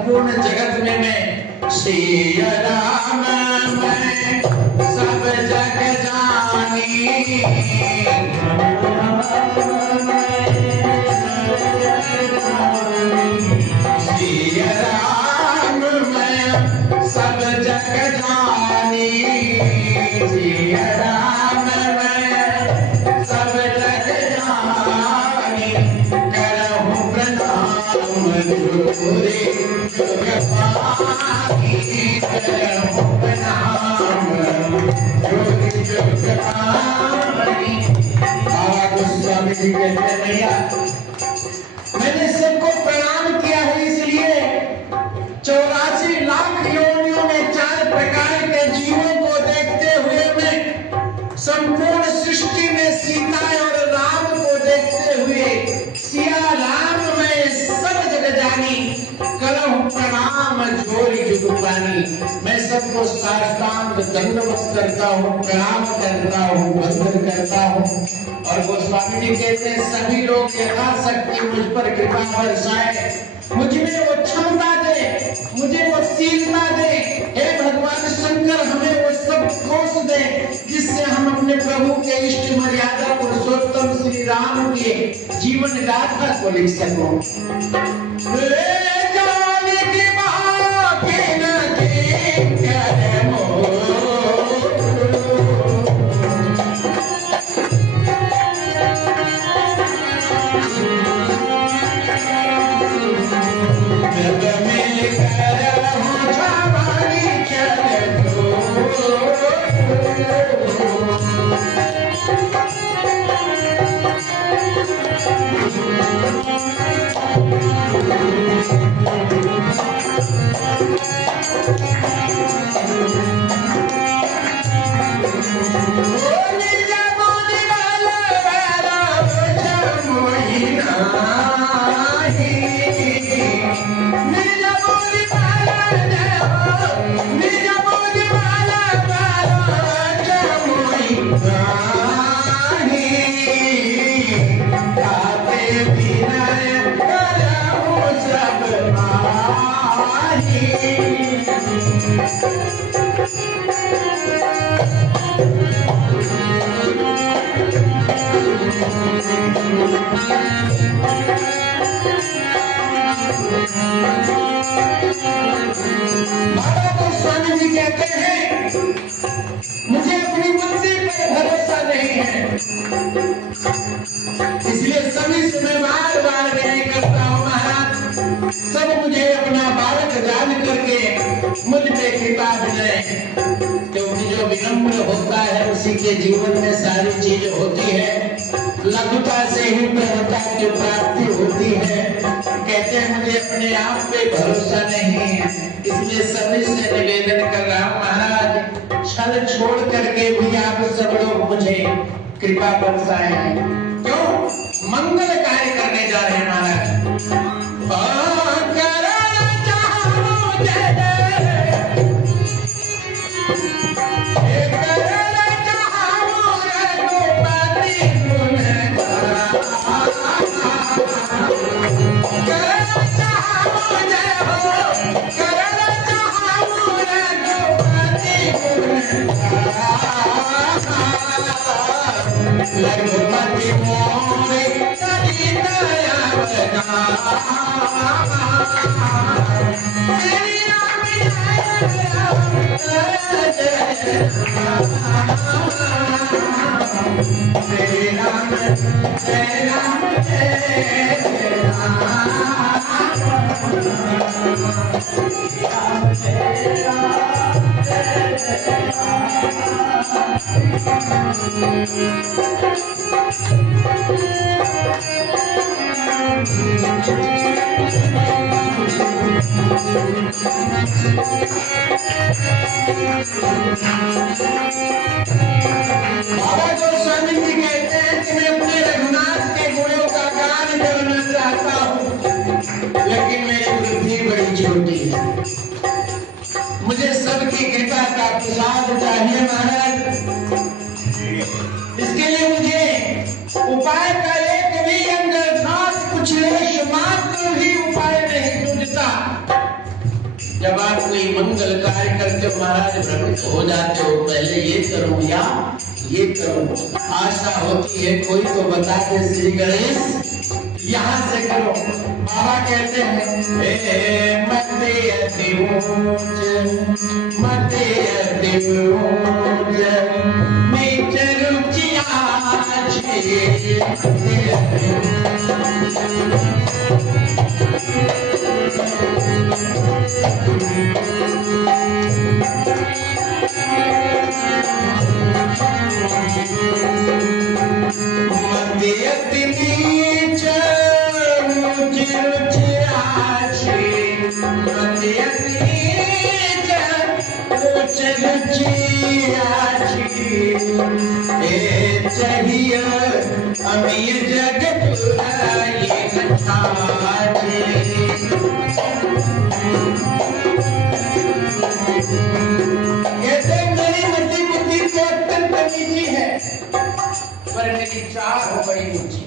संपूर्ण जगत में मैं श्री राम मैं सब जग जानी। श्री राम मैं सब जग जानी। श्री राम मैं सब जग जानी। करहूँ प्रणाम गुरुरे जुग पानी। करहूँ प्रणाम जुग जुग पानी। बाबा गोस्वामी जी कहते हैं भैया मैंने सबको प्रणाम किया है, इसलिए 84 लाख योनियों में 4 प्रकार के जीवों को देखते हुए मैं संपूर्ण सृष्टि में सीता और राम को देखते हुए सिया राम मैं सब जग जानी। करहूँ प्रणाम जोरी जुग पानी। मैं सबको साष्टांग दंडवत करता हूँ, प्रणाम करता हूँ, वंदन करता हूँ। और गोस्वामी जी कहते हैं सभी लोग यथाशक्ति मुझ पर कृपा बरसाए, मुझ में वो क्षमता दे, मुझे वो शीलता दे। हे भगवान शंकर हमें वो सब दोष दे जिससे हम अपने प्रभु के इष्ट मर्यादा पुरुषोत्तम श्री राम के जीवन गाथा को लिख सको। इसलिए सभी से मैं बार बार विनय करता हूँ महाराज, सब मुझे अपना बालक जान करके मुझ पे कृपा विनय, क्योंकि जो विनम्र होता है उसी के जीवन में सारी चीज होती है। लघुता से ही प्रभुता की प्राप्ति होती है। कहते हैं मुझे अपने आप पे भरोसा नहीं है, इसलिए सभी से निवेदन कर रहा हूँ महाराज, छल छोड़ करके भी आप सब लोग मुझे कृपा बरसाएं। क्यों? मंगल कार्य करने जा रहे हैं महाराज। रघुपति मोरे करी दया बना। श्री राम जय राम जय राम। श्री राम जय राम जय बाबा गोस्वामी जी कहते हैं कि मैं अपने रघुनाथ के गुणों का गान करना चाहता हूँ, लेकिन मेरी बुद्धि बड़ी छोटी है। मुझे सबकी कृपा का प्रसाद चाहिए महाराज। इसके लिए मुझे उपाय का एक भी अंग अर्थात कुछ लेश मात्र भी उपाय नहीं सूझता। ये मंगल कार्य करते हो महाराज, भ्रमित हो जाते हो, पहले ये करूं या ये करूं, आशा होती है कोई तो बता दे श्री गणेश यहाँ से करो। बाबा कहते हैं मते अतिऊंच मते अतिऊंच नीच रुचिया अमीर जगत मेरी मति बुद्धि तो अत्यंत नीची है, पर मेरी चाह बड़ी ऊंची।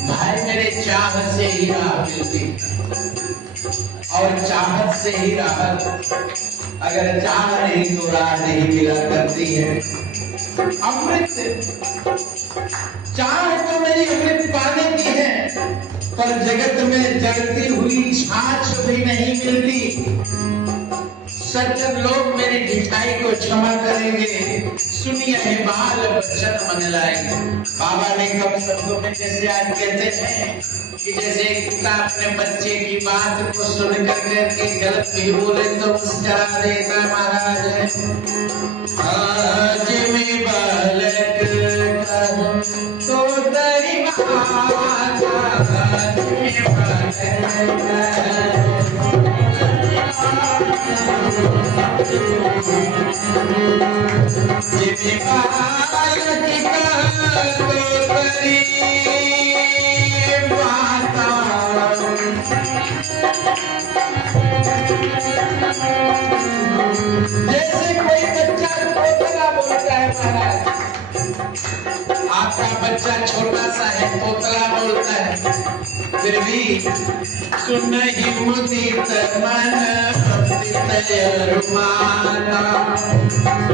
भाई मेरे चाह से ही राह मिलती और चाहत से ही राहत, अगर चाह नहीं तो राह नहीं मिला करती है। अमृत चाह तो मेरी अमृत पाने की है, पर जगत में जलती हुई छाछ भी नहीं मिलती। सज्जन लोग मेरी ढिठाई को क्षमा करेंगे, सुनिए हे बाल बच्चन मन लाए। बाबा ने कब शब्दों में जैसे आज कहते हैं कि जैसे पिता अपने बच्चे की बात को सुन करके गलत भी बोले तो मुस्कुरा देता महाराज। आज में बालक तो तेरी जैसे कोई बच्चा पोतला बोलता है महाराज, आपका बच्चा छोटा सा है, पोतला बोलता है, फिर भी सुनहि मुदित मन रुमाना,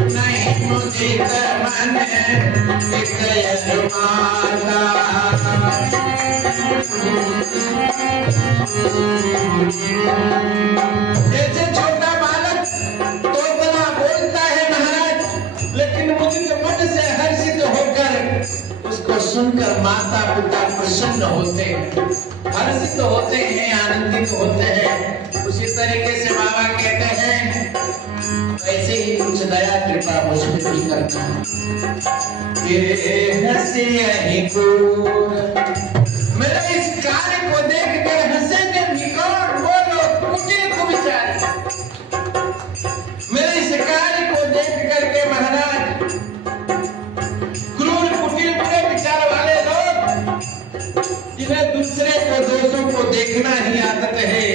नहीं मुदित मन रुमाना। जैसे छोटा बालक तोतला बोलता है महाराज, लेकिन मुदित मन से हर्षित होकर उसको सुनकर माता पिता प्रसन्न होते हैं, हर्षित होते हैं, आनंदित होते हैं। उसी तरीके से बाबा कहते हैं वैसे ही कुछ दया कृपा मुझ पर भी करना है। मेरे इस कार्य को देख कर हंसेंगे निकौर बोलो कुटिल को विचार। मेरे इस कार्य को देख करके महाराज क्रूर कुटिल बुरे विचार वाले लोग, जिन्हें दूसरे को दोषों को देखना ही आदत है,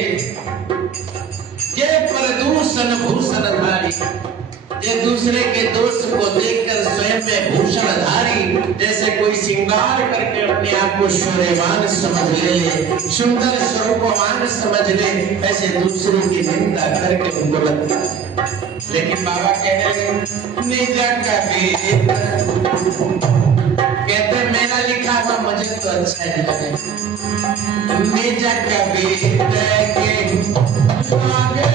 ये प्रदूषण भूषणधारी, ये दूसरे के दोष को देखकर स्वयं में भूषणधारी, जैसे कोई श्रृंगार करके अपने आप को शोरेवान समझ ले, सुंदर स्वरूपवान समझ ले, ऐसे दूसरों की निंदा करके उनको लगता है। लेकिन बाबा कह रहे निज कबीर, कहते मेरा लिखा हुआ मुझे तो अच्छा नहीं लगे। निज कबीर के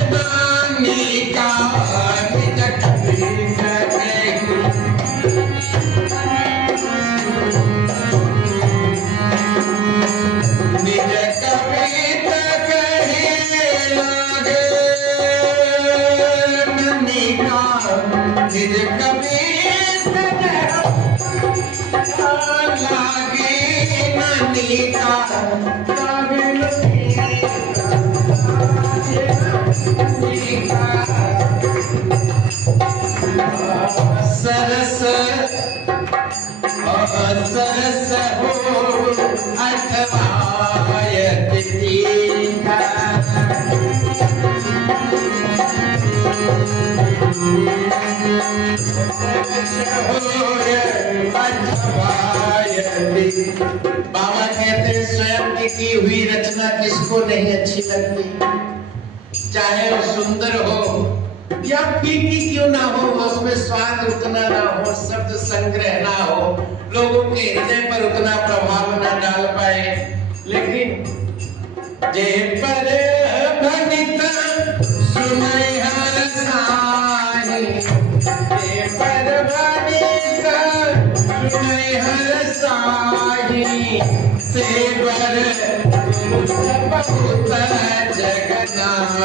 नानी का निज कबीर सरस सरस हो अठवायत तीखा, बाबा कहते हैं स्वयं की हुई रचना किसको नहीं अच्छी लगती, चाहे वो सुंदर हो या फीकी क्यों ना हो, उसमें स्वाद उतना ना हो, शब्द संग्रह ना हो, लोगों के हृदय पर उतना प्रभाव ना डाल पाए, लेकिन जे पर भनित सुनै हर साई, जे पर भनित सुनै हर साई, ते बर बहुत जगनानी।